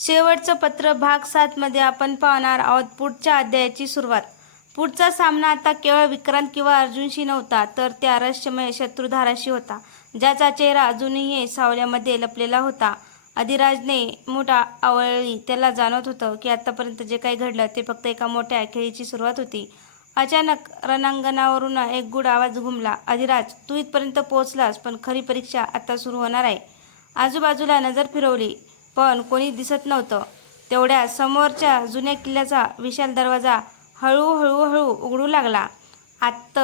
शेवटचं पत्र भाग 7 मध्ये आपण पाहणार आहोत पुढच्या अध्यायाची सुरुवात. पुढचा सामना आता केवळ विक्रांत किंवा अर्जुनशी नव्हता, तर त्या रहस्यमय शत्रुधाराशी होता, ज्याचा चेहरा अजूनही सावल्यामध्ये लपलेला होता. अधिराजने मोठा आवळली. त्याला जाणवत होतं की आतापर्यंत जे काही घडलं ते फक्त एका मोठ्या खेळीची सुरुवात होती. अचानक रणांगणावरून एक गूढ आवाज घुमला. अधिराज, तू इथपर्यंत पोहोचलास, पण खरी परीक्षा आता सुरू होणार आहे. आजूबाजूला नजर फिरवली, पण कोणी दिसत नव्हतं. तेवढ्या समोरच्या जुन्या किल्ल्याचा विशाल दरवाजा हळूहळू उघडू लागला. आत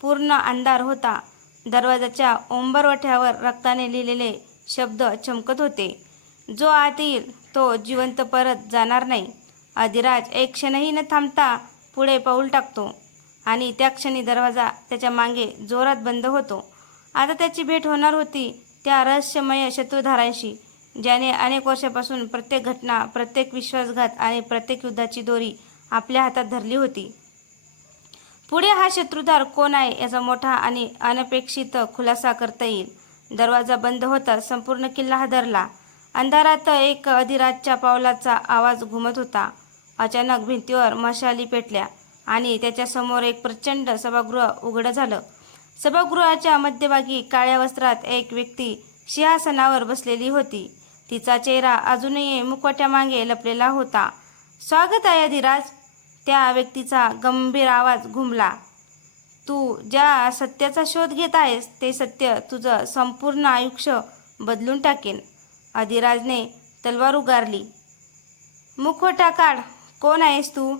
पूर्ण अंधार होता. दरवाजाच्या उंबरठ्यावर रक्ताने लिहिलेले शब्द चमकत होते, जो आत येईल तो जिवंत परत जाणार नाही. अधिराज एक क्षणही न थांबता पुढे पाऊल टाकतो आणि त्या क्षणी दरवाजा त्याच्या मागे जोरात बंद होतो. आता त्याची भेट होणार होती त्या रहस्यमय शत्रुधारांशी, ज्याने अनेक वर्षापासून प्रत्येक घटना, प्रत्येक विश्वासघात आणि प्रत्येक युद्धाची दोरी आपल्या हातात धरली होती. पुढे हा शत्रुधार कोण आहे याचा मोठा आणि अनपेक्षित खुलासा करता येईल. दरवाजा बंद होताच संपूर्ण किल्ला हादरला. अंधारात एक अधिराजच्या पावलाचा आवाज घुमत होता. अचानक भिंतीवर मशाली पेटल्या आणि त्याच्यासमोर एक प्रचंड सभागृह उघडं झालं. सभागृहाच्या मध्यभागी काळ्या वस्त्रात एक व्यक्ती सिंहासनावर बसलेली होती. तिचा चेहरा अजूनही मुखवट्यामागे लपलेला होता. स्वागत आहे अधिराज, त्या व्यक्तीचा गंभीर आवाज घुमला. तू ज्या सत्याचा शोध घेत आहेस ते सत्य तुझं संपूर्ण आयुष्य बदलून टाकेन. अधिराजने तलवार उगारली. मुखवटा काढ, कोण आहेस तू?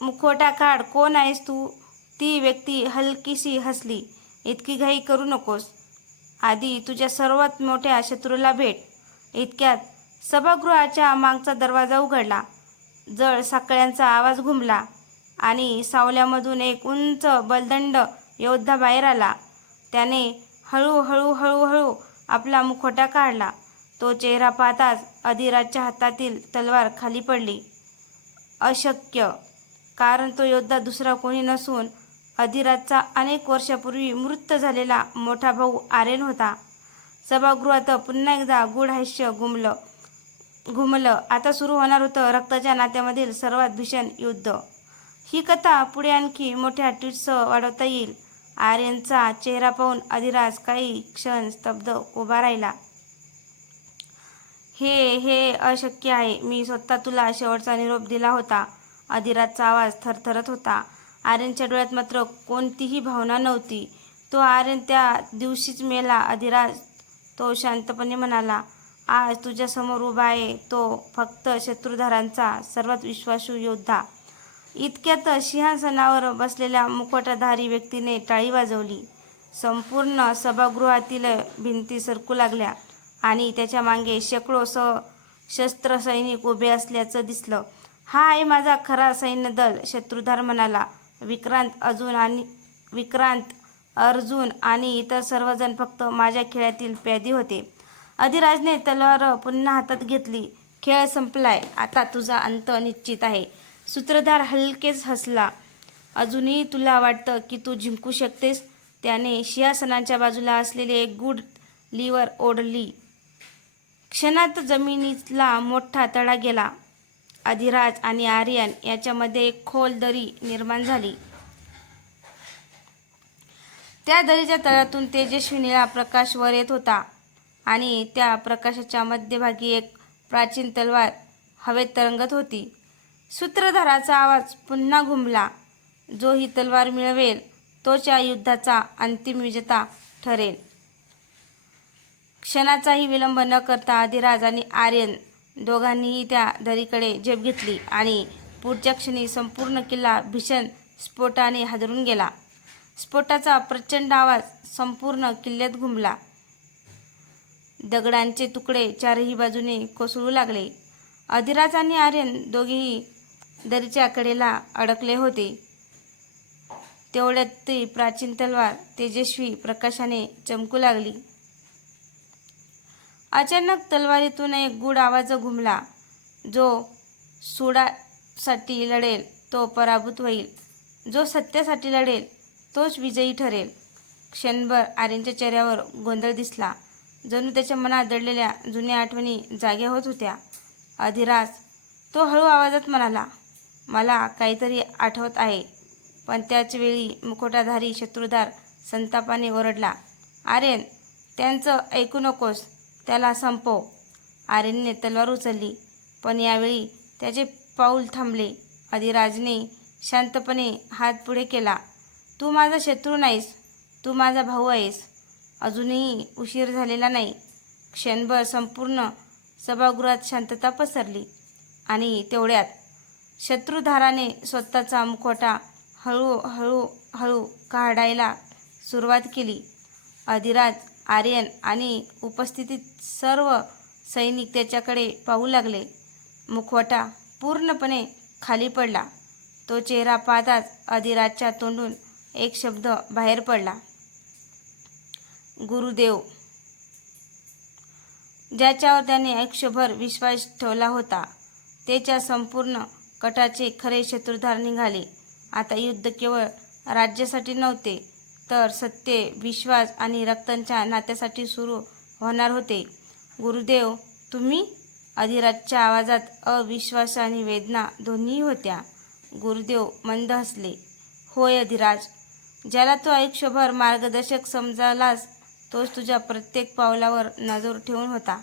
मुखवटा काढ, कोण आहेस तू? ती व्यक्ती हलकीशी हसली. इतकी घाई करू नकोस. आधी तुझ्या सर्वात मोठ्या शत्रूला भेट. इतक्यात सभागृहाच्या मागचा दरवाजा उघडला. जड साकळ्यांचा आवाज घुमला आणि सावल्यामधून एक उंच बलदंड योद्धा बाहेर आला. त्याने हळूहळू आपला मुखवटा काढला. तो चेहरा पाहताच अधिराजच्या हातातील तलवार खाली पडली. अशक्य, कारण तो योद्धा दुसरा कोणी नसून अधिराजचा अनेक वर्षापूर्वी मृत झालेला मोठा भाऊ आर्यन होता. सभागृहात पुन्हा एकदा गूढ हास्य घुमलं. आता सुरू होणार होतं रक्ताच्या नात्यामधील सर्वात भीषण युद्ध. ही कथा पुढे आणखी मोठ्या ट्विस्टसह वाढवता येईल. आर्यनचा चेहरा पाहून अधिराज काही क्षण स्तब्ध उभा राहिला. हे अशक्य आहे. मी स्वतः तुला शेवटचा निरोप दिला होता. अधिराजचा आवाज थरथरत होता. आर्यनच्या डोळ्यात मात्र कोणतीही भावना नव्हती. तो आर्यन त्या दिवशीच मेला अधिराज, तो शांतपणे म्हणाला. आज तुझ्यासमोर उभा आहे तो फक्त शत्रुधारांचा सर्वात विश्वासू योद्धा. इतक्यात सिंहासनावर बसलेल्या मुकुटधारी व्यक्तीने टाळी वाजवली. संपूर्ण सभागृहातील भिंती सरकू लागल्या आणि त्याच्या मागे शेकडो सशस्त्र सैनिक उभे असल्याचं दिसलं. हा आहे माझा खरा सैन्यदल, शत्रुधार म्हणाला. विक्रांत, अर्जुन आणि इतर सर्वजण फक्त माझ्या खेळातील प्यादी होते. अधिराजने तलवार पुन्हा हातात घेतली. खेळ संपलाय, आता तुझा अंत निश्चित आहे. सूत्रधार हलकेच हसला. अजूनही तुला वाटतं की तू जिंकू शकतेस? त्याने सिंहासनाच्या बाजूला असलेले एक गूढ लीवर ओढली. क्षणात जमिनीला मोठा तडा गेला. अधिराज आणि आर्यन याच्यामध्ये एक खोल दरी निर्माण झाली. त्या दरीच्या तळातून तेजस्वी निळा प्रकाश वर येत होता आणि त्या प्रकाशाच्या मध्यभागी एक प्राचीन तलवार हवेत तरंगत होती. सूत्रधाराचा आवाज पुन्हा घुमला. जो ही तलवार मिळवेल तोच या युद्धाचा अंतिम विजेता ठरेल. क्षणाचाही विलंब न करता अधिराज आणि आर्यन दोघांनीही त्या दरीकडे झेप घेतली आणि पुढच्या क्षणी संपूर्ण किल्ला भीषण स्फोटाने हादरून गेला. स्फोटाचा प्रचंड आवाज संपूर्ण किल्ल्यात घुमला. दगडांचे तुकडे चारही बाजूने कोसळू लागले. अधिराज आणि आर्यन दोघेही दरीच्या कडेला अडकले होते. तेवढ्यात ती प्राचीन तलवार तेजस्वी प्रकाशाने चमकू लागली. अचानक तलवारीतून एक गूढ आवाज घुमला. जो सुडासाठी लढेल तो पराभूत होईल, जो सत्यासाठी लढेल तोच विजयी ठरेल. क्षणभर आर्यनच्या चेहऱ्यावर गोंधळ दिसला. जणू त्याच्या मनात दडलेल्या जुन्या आठवणी जाग्या होत होत्या. अधिराज, तो हळू आवाजात म्हणाला, मला काहीतरी आठवत आहे. पण त्याच वेळी मुखोटाधारी शत्रुधार संतापाने ओरडला, आर्यन, त्यांचं ऐकू नकोस, त्याला संपव. आर्यनने तलवार उचलली, पण यावेळी त्याचे पाऊल थांबले. अधिराजने शांतपणे हात पुढे केला. तू माझा शत्रू नाहीस, तू माझा भाऊ आहेस. अजूनही उशीर झालेला नाही. क्षणभर संपूर्ण सभागृहात शांतता पसरली आणि तेवढ्यात शत्रुधाराने स्वतःचा मुखवटा हळू काढायला सुरुवात केली. अधिराज, आर्यन आणि उपस्थित सर्व सैनिक त्याच्याकडे पाहू लागले. मुखवटा पूर्णपणे खाली पडला. तो चेहरा पाहताच अधिराजच्या तोंडून एक शब्द बाहेर पडला, गुरुदेव. ज्याच्यावर त्याने आयुष्यभर विश्वास ठेवला होता, त्याच्या संपूर्ण कटाचे खरे शत्रुधार निघाले. आता युद्ध केवळ राज्यासाठी नव्हते, तर सत्य, विश्वास आणि रक्ताच्या नात्यासाठी सुरू होणार होते. गुरुदेव, तुम्ही? अधिराजच्या आवाजात अविश्वास आणि वेदना दोन्ही होत्या. गुरुदेव मंद हसले. होय अधिराज, ज्याला तू आयुष्यभर मार्गदर्शक समजालास, तोच तुझ्या प्रत्येक पावलावर नजर ठेवून होता.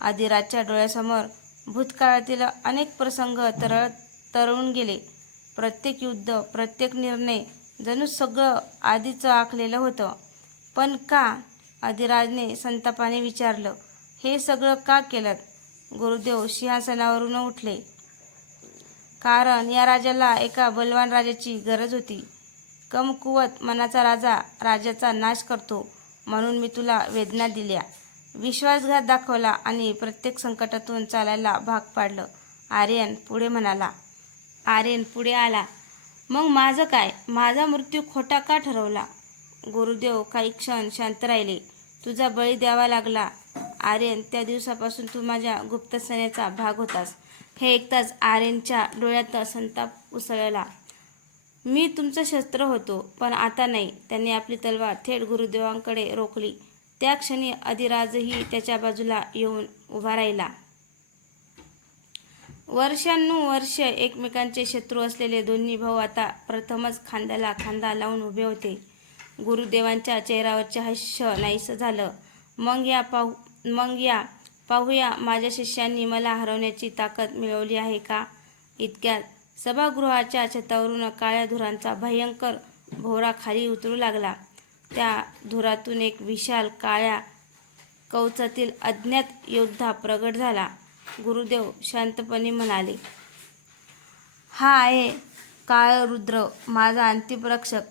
अधिराजच्या डोळ्यासमोर भूतकाळातील अनेक प्रसंग तरळून गेले. प्रत्येक युद्ध, प्रत्येक निर्णय, जणू सगळं आधीच आखलेलं होतं. पण का? अधिराजने संतापाने विचारलं. हे सगळं का केलं? गुरुदेव सिंहासनावरून उठले. कारण या राजाला एका बलवान राजाची गरज होती. कमकुवत मनाचा राजा राज्याचा नाश करतो, म्हणून मी तुला वेदना दिल्या, विश्वासघात दाखवला आणि प्रत्येक संकटातून चालायला भाग पाडलं. आर्यन पुढे म्हणाला. आर्यन पुढे आला. मग माझं काय? माझा मृत्यू खोटा का ठरवला? गुरुदेव काही क्षण शांत राहिले. तुझा बळी द्यावा लागला आर्यन. त्या दिवसापासून तू माझ्या गुप्त सेनेचा भाग होतास. हे ऐकताच आर्यनच्या डोळ्यात संताप उसळला. मी तुमचं शस्त्र होतो, पण आता नाही. त्यांनी आपली तलवार थेट गुरुदेवांकडे रोखली. त्या क्षणी अधिराजही त्याच्या बाजूला येऊन उभा राहिला. वर्षानुवर्षे एकमेकांचे शत्रू असलेले दोन्ही भाऊ आता प्रथमच खांद्याला खांदा लावून उभे होते. गुरुदेवांच्या चेहऱ्यावरचे हास्य नाहीसं झालं. मग या पाहूया, माझ्या शिष्यांनी मला हरवण्याची ताकद मिळवली आहे का? इतक्यात सभागृहाच्या छतावरून काळ्या धुरांचा भयंकर भोवरा खाली उतरू लागला. त्या धुरातून एक विशाल काळ्या कवचातील अज्ञात योद्धा प्रगट झाला. गुरुदेव शांतपणे म्हणाले, हा आहे काळरुद्र, माझा अंतिम रक्षक.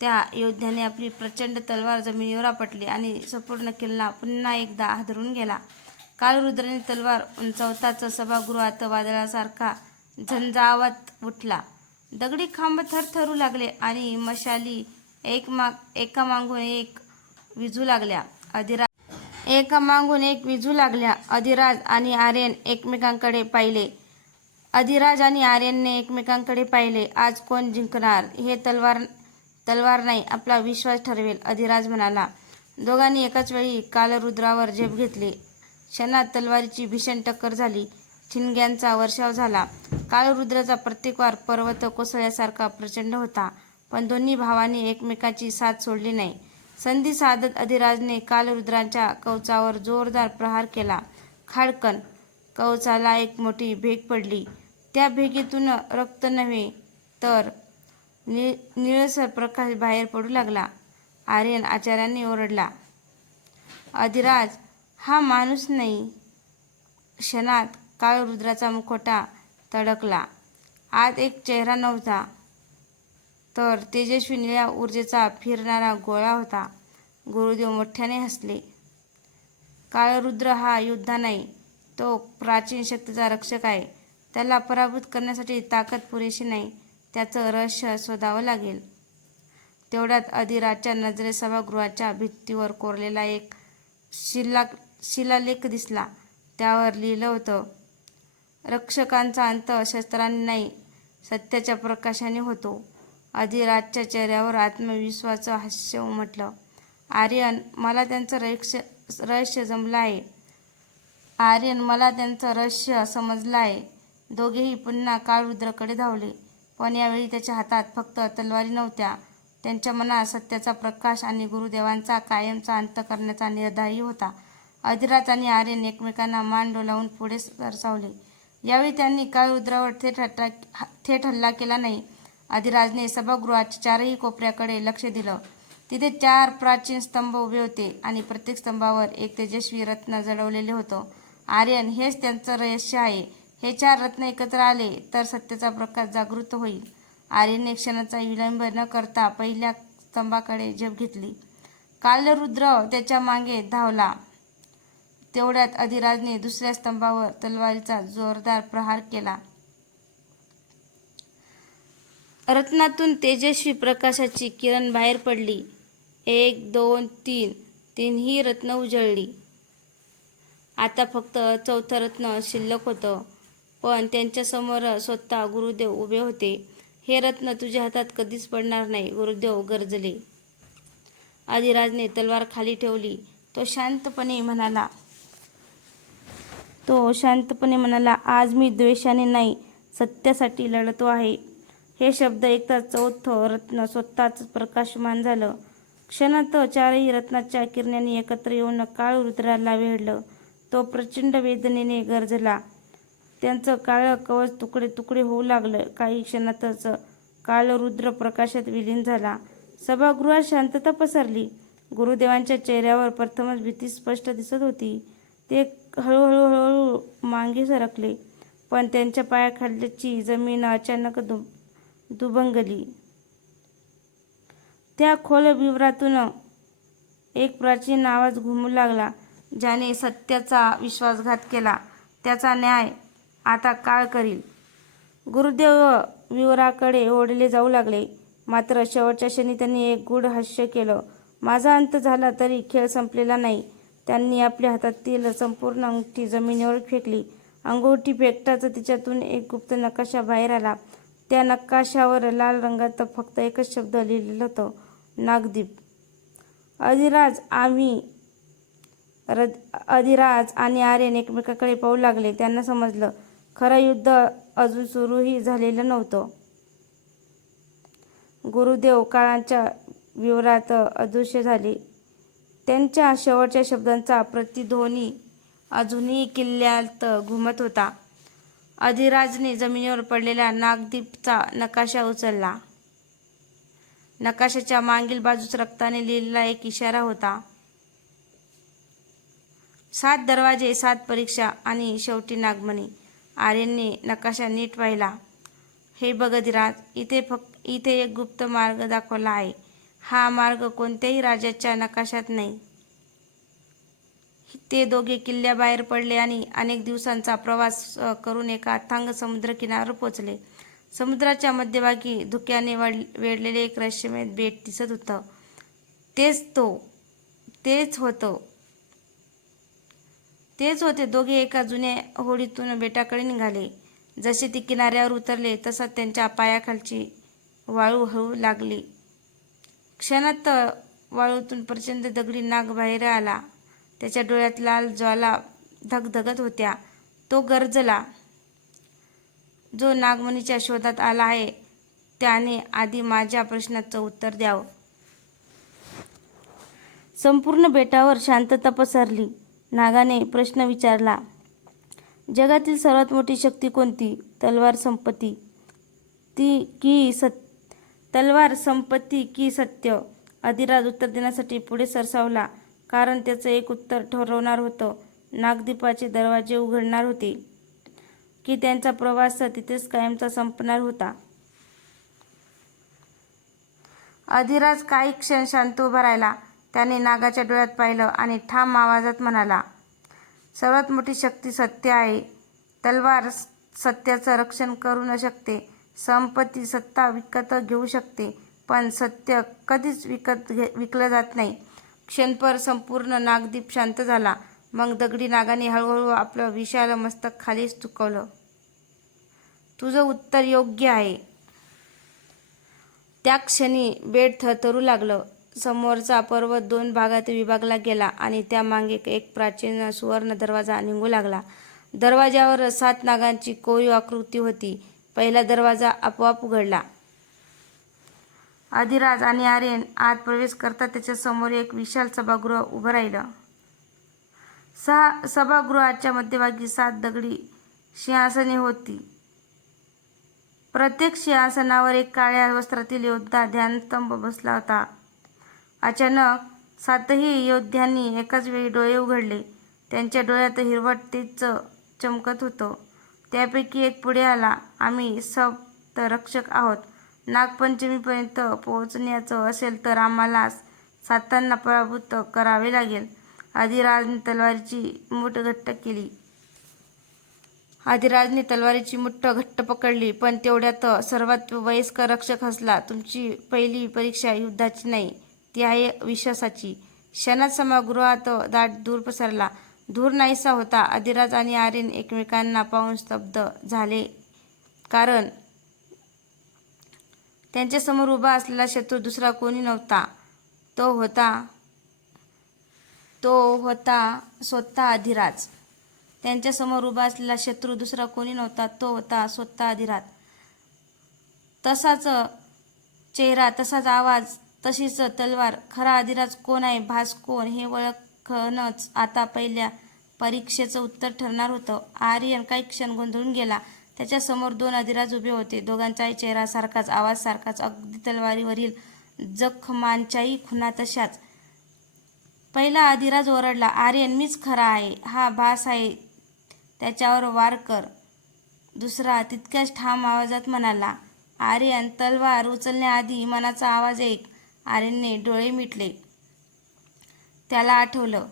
त्या योद्ध्याने आपली प्रचंड तलवार जमिनीवर आपटली आणि संपूर्ण किल्ला पुन्हा एकदा हादरून गेला. काळरुद्राने तलवार उंचावताच सभागृहात वादळासारखा झंझावात उठला. दगडी खांब थरथरू लागले आणि मशाली एकामागून एक विझू लागल्या. अधिराज आणि आर्यन एकमेकांकडे पाहिले. अधिराज आणि आर्यनने एकमेकांकडे पाहिले. आज कोण जिंकणार हे तलवार नाही, आपला विश्वास ठरवेल, अधिराज म्हणाला. दोघांनी एकाच वेळी कालरुद्रावर झेप घेतली. क्षणात तलवारीची भीषण टक्कर झाली. ठिणग्यांचा वर्षाव झाला. काळरुद्राचा प्रत्येक वार पर्वत कोसळल्यासारखा प्रचंड होता. पण दोन्ही भावांनी एकमेकांची साथ सोडली नाही. संधी साधत अधिराजने कालरुद्राच्या कवचावर जोरदार प्रहार केला. खाडकन कवचाला एक मोठी भेग पडली. त्या भेगेतून रक्त नव्हे, तर निळसर प्रकाश बाहेर पडू लागला. आर्यन आचार्याने ओरडला, अधिराज, हा माणूस नाही. क्षणात काळरुद्राचा मुखवटा तडकला. आत एक चेहरा नव्हता, तर तेजस्वी निळ्या ऊर्जेचा फिरणारा गोळा होता. गुरुदेव मोठ्याने हसले. काळरुद्र हा योद्धा नाही, तो प्राचीन शक्तीचा रक्षक आहे. त्याला पराभूत करण्यासाठी ताकद पुरेशी नाही, त्याचं रहस्य शोधावं लागेल. तेवढ्यात अधिराजच्या नजरेत सभागृहाच्या भिंतीवर कोरलेला एक शिलालेख दिसला. त्यावर लिहिलं होतं, रक्षकांचा अंत शस्त्रांनी नाही, सत्याच्या प्रकाशाने होतो. अधिराजच्या चेहऱ्यावर आत्मविश्वासाचं हास्य उमटलं. आर्यन, मला त्यांचं रहस्य जमलं आहे. आर्यन, मला त्यांचं रहस्य समजलं आहे. दोघेही पुन्हा काळरुद्राकडे धावले. पण यावेळी त्याच्या हातात फक्त तलवारी नव्हत्या. त्यांच्या मनात सत्याचा प्रकाश आणि गुरुदेवांचा कायमचा अंत करण्याचा निर्धारही होता. अधिराज आणि आर्यन एकमेकांना मान डोलावून पुढे सरसावले. यावेळी त्यांनी काळरुद्रावर थेट हल्ला केला नाही. अधिराजने सभागृहाच्या चारही कोपऱ्याकडे लक्ष दिलं. तिथे 4 प्राचीन स्तंभ उभे होते आणि प्रत्येक स्तंभावर एक तेजस्वी रत्न जडवलेले होतं. आर्यन, हेच त्यांचं रहस्य आहे. हे 4 रत्न एकत्र आले तर सत्याचा प्रकाश जागृत होईल. आर्यनने क्षणाचा विलंब न करता पहिल्या स्तंभाकडे झेप घेतली. कालरुद्र त्याच्या मागे धावला. तेवढ्यात अधिराजने दुसऱ्या स्तंभावर तलवारीचा जोरदार प्रहार केला. रत्नातून तेजस्वी प्रकाशाची किरण बाहेर पडली. 1, 2, 3 तीनही रत्न उजळली. आता फक्त 4थं रत्न शिल्लक होतं. पण त्यांच्यासमोर स्वतः गुरुदेव उभे होते. हे रत्न तुझ्या हातात कधीच पडणार नाही, गुरुदेव गरजले. अधिराजने तलवार खाली ठेवली. तो शांतपणे म्हणाला, आज मी द्वेषाने नाही, सत्यासाठी लढतो आहे. हे शब्द ऐकताच 4थं रत्न स्वतःच प्रकाशमान झालं. क्षणात 4ही रत्नाच्या किरणांनी एकत्र येऊन काळरुद्राला वेढलं. तो प्रचंड वेदनेने गरजला. त्यांचं काळं कवच तुकडे तुकडे होऊ लागलं. काही क्षणातच काळरुद्र प्रकाशात विलीन झाला. सभागृहात शांतता पसरली. गुरुदेवांच्या चेहऱ्यावर प्रथमच भीती स्पष्ट दिसत होती. ते हळूहळू मागे सरकले. पण त्यांच्या पायाखालची जमीन अचानक दुभंगली. त्या खोल विवरातून एक प्राचीन आवाज घुमू लागला. ज्याने सत्याचा विश्वासघात केला त्याचा न्याय आता काळ करील. गुरुदेव विवराकडे ओढले जाऊ लागले. मात्र शेवटच्या क्षणी त्यांनी एक गूढ हास्य केलं. माझा अंत झाला तरी खेळ संपलेला नाही. त्यांनी आपल्या हातातील संपूर्ण अंगठी जमिनीवर फेकली. अंगठी फेकताच तिच्यातून एक गुप्त नकाशा बाहेर आला. त्या नकाशावर लाल रंगात फक्त एकच शब्द लिहिलेलं होतं, नागदीप. अधिराज आणि आर्यन एकमेकांकडे पाहू लागले. त्यांना समजलं, खरं युद्ध अजून सुरूही झालेलं नव्हतं. गुरुदेव काळाच्या विवरात अदृश्य झाले. त्यांच्या शेवटच्या शब्दांचा प्रतिध्वनी अजूनही किल्ल्यात घुमत होता. अधिराजने जमिनीवर पडलेला नागदीपचा नकाशा उचलला. नकाशाच्या मागील बाजूस रक्ताने लिहिलेला एक इशारा होता. 7 दरवाजे, 7 परीक्षा आणि शेवटी नागमणी. आर्यनने नकाशा नीट पाहिला. हे बघ अधिराज, इथे एक गुप्त मार्ग दाखवला आहे. हा मार्ग कोणत्याही राजाच्या नकाशात नाही. ते दोघे किल्ल्याबाहेर पडले आणि अनेक दिवसांचा प्रवास करून एका अथांग समुद्रकिनाऱ्यावर पोचले. समुद्राच्या मध्यभागी धुक्याने वेढलेले एक रहस्यमय बेट दिसत होतं. तेच होते. दोघे एका जुन्या होडीतून बेटाकडे निघाले. जसे ते किनाऱ्यावर उतरले तसा त्यांच्या पायाखालची वाळू हळू लागली. क्षणात वाळूतून प्रचंड दगडी नाग बाहेर आला. त्याच्या डोळ्यात लाल ज्वाला धगधगत होत्या. तो गरजला, जो नागमणीच्या शोधात आला आहे त्याने आधी माझ्या प्रश्नाचं उत्तर द्यावं. संपूर्ण बेटावर शांतता पसरली. नागाने प्रश्न विचारला, जगातील सर्वात मोठी शक्ती कोणती? तलवार संपत्ती की सत्य? अधिराज उत्तर देण्यासाठी पुढे सरसावला, कारण त्याचं एक उत्तर ठरवणार होतं. नागदीपाचे दरवाजे उघडणार होते की त्यांचा प्रवास तिथेच कायमचा संपणार होता. अधिराज काही क्षण शांत उभा राहिला. त्याने नागाच्या डोळ्यात पाहिलं आणि ठाम आवाजात म्हणाला, सर्वात मोठी शक्ती सत्य आहे. तलवार सत्याचं रक्षण करू न शकते. संपत्ती सत्ता विकत घेऊ शकते, पण सत्य कधीच विकलं जात नाही. क्षणभर संपूर्ण नागदीप शांत झाला. मग दगडी नागाने हळूहळू आपलं विशाल मस्तक खाली झुकवलं. तुझं उत्तर योग्य आहे. त्या क्षणी बेट थरथरू लागलं. समोरचा पर्वत 2 भागात विभागला गेला आणि त्यामागे एक प्राचीन सुवर्ण दरवाजा निघू लागला. दरवाज्यावर 7 नागांची कोरीव आकृती होती. पहिला दरवाजा आपोआप उघडला. अधिराज आणि आर्यन आत प्रवेश करतात त्याच्या समोर एक विशाल सभागृह उभं राहिलं. सभागृहाच्या मध्यभागी 7 दगडी सिंहासने होती. प्रत्येक सिंहासनावर एक काळ्या वस्त्रातील योद्धा ध्यानस्तंभ बसला होता. अचानक 7ही योद्ध्यांनी एकाच वेळी डोळे उघडले. त्यांच्या डोळ्यात हिरवट तेज चमकत होतं. त्यापैकी एक पुढे आला. आम्ही सप्तरक्षक आहोत. नागपंचमीपर्यंत पोहोचण्याचं असेल तर आम्हाला 7 पराभूत करावे लागेल. अधिराजने तलवारीची मुठ घट्ट पकडली. पण तेवढ्यात सर्वात वयस्कर रक्षक हसला. तुमची पहिली परीक्षा युद्धाची नाही, ती आहे विश्वासाची. क्षणात सभागृहात दाट धूर पसरला. धूर नाहीसा होता. अधिराज आणि आर्यन एकमेकांना पाहून स्तब्ध झाले, कारण त्यांच्यासमोर उभा असलेला शत्रू दुसरा कोणी नव्हता. तो होता स्वतः अधिराज. त्यांच्यासमोर उभा असलेला शत्रू दुसरा कोणी नव्हता, तो होता स्वतः अधिराज. तसाच चेहरा, तसाच आवाज, तशीच तलवार. खरा अधिराज कोण आहे, भास कोण, हे ओळखणंच आता पहिल्या परीक्षेचं उत्तर ठरणार होतं. आर्यन काही क्षण गोंधळून गेला. त्याच्यासमोर 2 अधिराज उभे होते. दोघांचाही चेहरा सारखाच, आवाज सारखाच, अगदी तलवारीवरील जखमांच्याही खुणा तशाच. पहिला अधिराज ओरडला, आर्यन, मीच खरा आहे. हा भास आहे, त्याच्यावर वार कर. दुसरा तितक्याच ठाम आवाजात म्हणाला, आर्यन, तलवार उचलण्याआधी मनाचा आवाज ऐक. आर्यनने डोळे मिटले. त्याला आठवलं.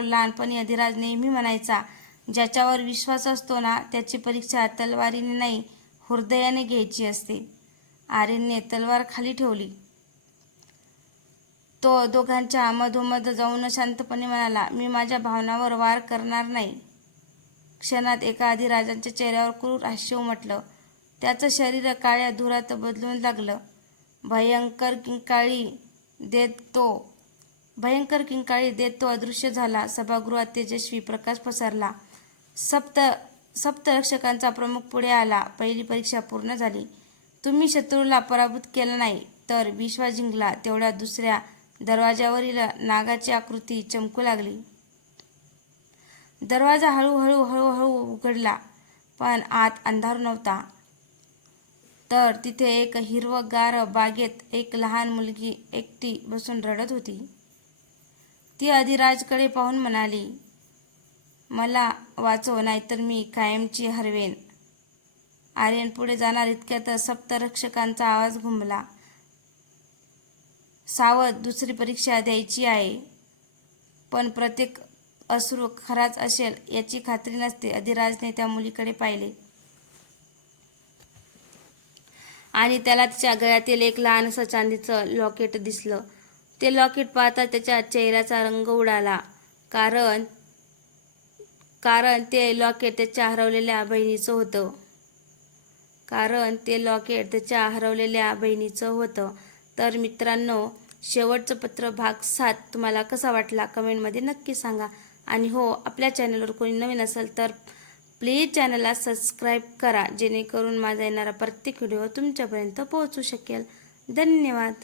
लहानपणी अधिराज नेहमी म्हणायचा, ज्याच्यावर विश्वास असतो ना, त्याची परीक्षा तलवारीने नाही, हृदयाने घ्यायची असते. आर्यनने तलवार खाली ठेवली. तो दोघांच्या मधोमध जाऊन शांतपणे म्हणाला, मी माझ्या भावनांवर वार करणार नाही. क्षणात एका अधिराजाच्या चेहऱ्यावर क्रूर हास्य उमटलं. त्याचं शरीर काळ्या धुरात बदलू लागलं. भयंकर किंकाळी देत तो अदृश्य झाला. सभागृहात तेजस्वी प्रकाश पसरला. सप्तरक्षकांचा प्रमुख पुढे आला. पहिली परीक्षा पूर्ण झाली. तुम्ही शत्रूला पराभूत केलं नाही, तर विश्वास जिंकला. तेवढ्या दुसऱ्या दरवाज्यावरील नागाची आकृती चमकू लागली. दरवाजा हळूहळू उघडला. पण आत अंधार नव्हता. तर तिथे एक हिरवगार बागेत एक लहान मुलगी एकटी बसून रडत होती. ती अधिराजकडे पाहून म्हणाली, मला वाचव, नाहीतर मी कायमची हरवेन. आर्यन पुढे जाणार इतक्यात सप्तरक्षकांचा आवाज घुमला, सावध, दुसरी परीक्षा द्यायची आहे. पण प्रत्येक अश्रू खराच असेल याची खात्री नसते. अधिराजने त्या मुलीकडे पाहिले आणि त्याला तिच्या गळ्यातील एक लहानसं चांदीचं लॉकेट दिसलं. ते लॉकेट पाहता त्याच्या चेहऱ्याचा रंग उडाला, कारण ते लॉकेट त्याच्या हरवलेल्या बहिणीचं होतं. तर मित्रांनो, शेवटचं पत्र भाग 7 तुम्हाला कसा वाटला कमेंटमध्ये नक्की सांगा. आणि हो, आपल्या चॅनलवर कोणी नवीन असेल तर प्लीज चॅनलला सबस्क्राईब करा, जेणेकरून माझा येणारा प्रत्येक व्हिडिओ तुमच्यापर्यंत पोहोचू शकेल. धन्यवाद.